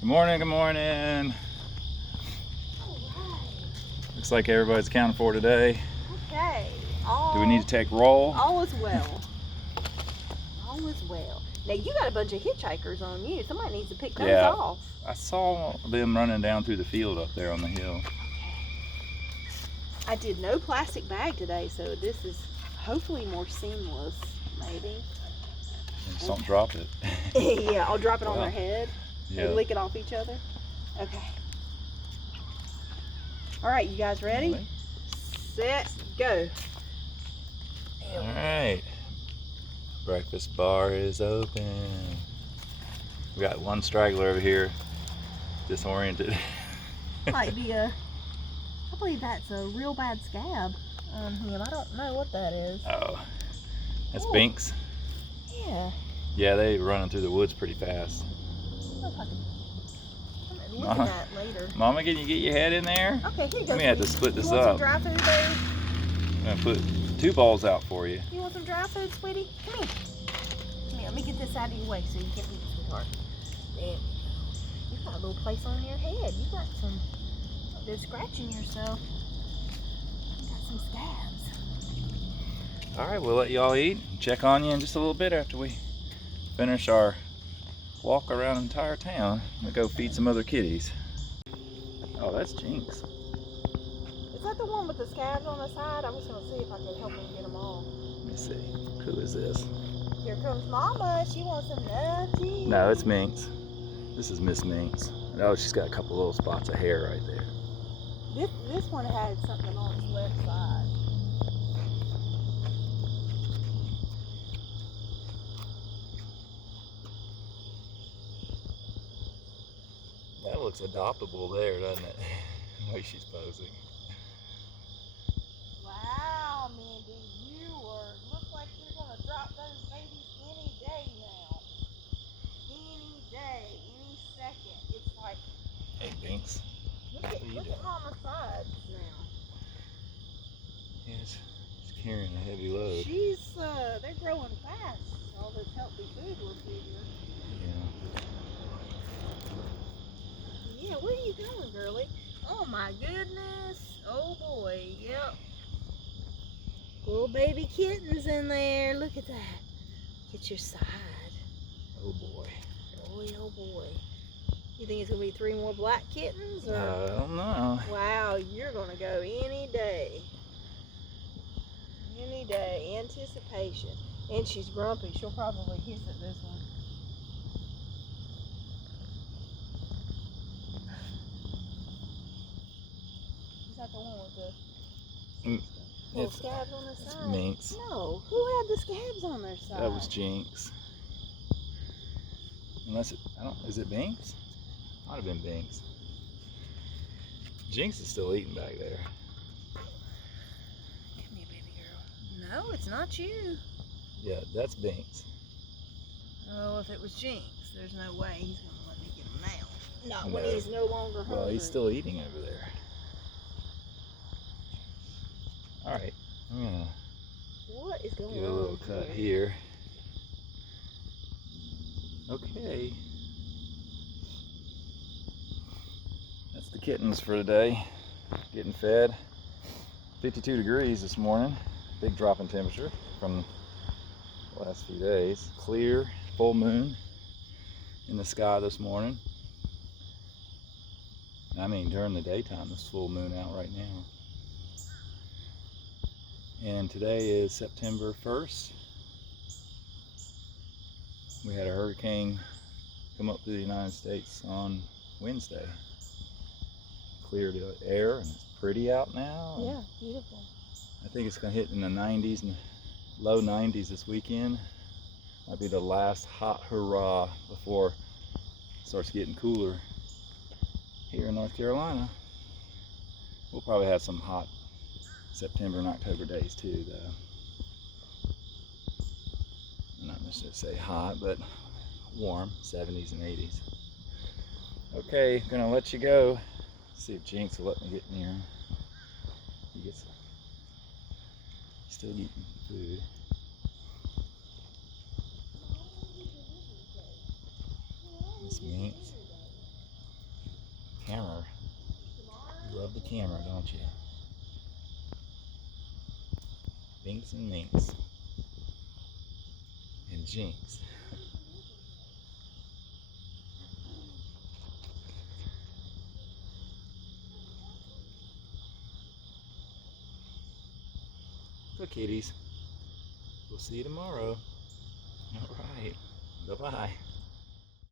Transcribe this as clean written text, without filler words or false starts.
Good morning, good morning. Alright. Looks like everybody's accounted for today. Okay. Do we need to take roll? All is well. All is well. Now you got a bunch of hitchhikers on you. Somebody needs to pick those off. I saw them running down through the field up there on the hill. I did no plastic bag today, so this is hopefully more seamless, maybe. Just don't drop it. Yeah, I'll drop it on their head Yeah. and lick it off each other. Okay. All right, you guys ready? Set, go. All right. Breakfast bar is open. We got one straggler over here, disoriented. Might be I believe that's a real bad scab on him. I don't know what that is. Oh, that's Ooh. Binx. Yeah. Yeah, they running through the woods pretty fast. I don't know if I can look at that later. Mama, can you get your head in there? Okay, here you go. We have to split this you want up. some dry food, baby? I'm gonna put 2 balls out for you. You want some dry food, sweetie? Come here. Come here, let me get this out of your way so you can eat, sweetheart. There we go. You got a little place on your head. You got some, they're scratching yourself. You got some scabs. All right, we'll let y'all eat. Check on you in just a little bit after we finish our walk around the entire town. We'll go feed some other kitties. Oh, that's Jinx. Is that the one with the scabs on the side? I'm just going to see if I can help him get them all. Let me see. Who is this? Here comes Mama. She wants some nutty. No, it's Minx. This is Miss Minx. Oh, she's got a couple little spots of hair right there. This one had something on its left side. That looks adoptable there, doesn't it? The way she's posing. Wow, Mindy, look like you're gonna drop those babies any day now. Any day, any second. It's like, Hey, Binx. look at Mama's sides now. Yes, she's carrying a heavy load. They're growing fast. All this healthy food we're feeding her. Yeah. Yeah, where are you going, girlie? Oh my goodness. Oh boy, yep. Little baby kittens in there. Look at that. Get your side. Oh boy. Boy, oh boy. You think it's going to be 3 more black kittens? Or? I don't know. Wow, you're going to go any day. Any day. Anticipation. And she's grumpy. She'll probably hiss at this one. Is that the one with the little scabs on the side? Minx. No. Who had the scabs on their side? That was Jinx. Unless is it Binx? Might have been Binx. Jinx is still eating back there. Come here, baby girl. No, it's not you. Yeah, that's Binx. Oh, if it was Jinx, there's no way he's going to let me get him now. Not No. when he's no longer hungry. Well, he's still eating over there. All right, I'm gonna What is going on? give a little cut here. Okay. That's the kittens for today. Getting fed. 52 degrees this morning. Big drop in temperature from the last few days. Clear, full moon in the sky this morning. I mean, during the daytime, there's full moon out right now. And today is September 1st. We had a hurricane come up through the United States on Wednesday. Cleared the air and it's pretty out now. Yeah, beautiful. I think it's going to hit in the 90s and low 90s this weekend. Might be the last hot hurrah before it starts getting cooler here in North Carolina. We'll probably have some hot September and October days too, though. I'm not necessarily say hot, but warm, 70s and 80s. Okay, gonna let you go. See if Jinx will let me get near him. He's still eating food. Miss Minx. Camera. You love the camera, don't you? Binx and Minx. And Jinx. So kitties, we'll see you tomorrow. All right. Bye-bye.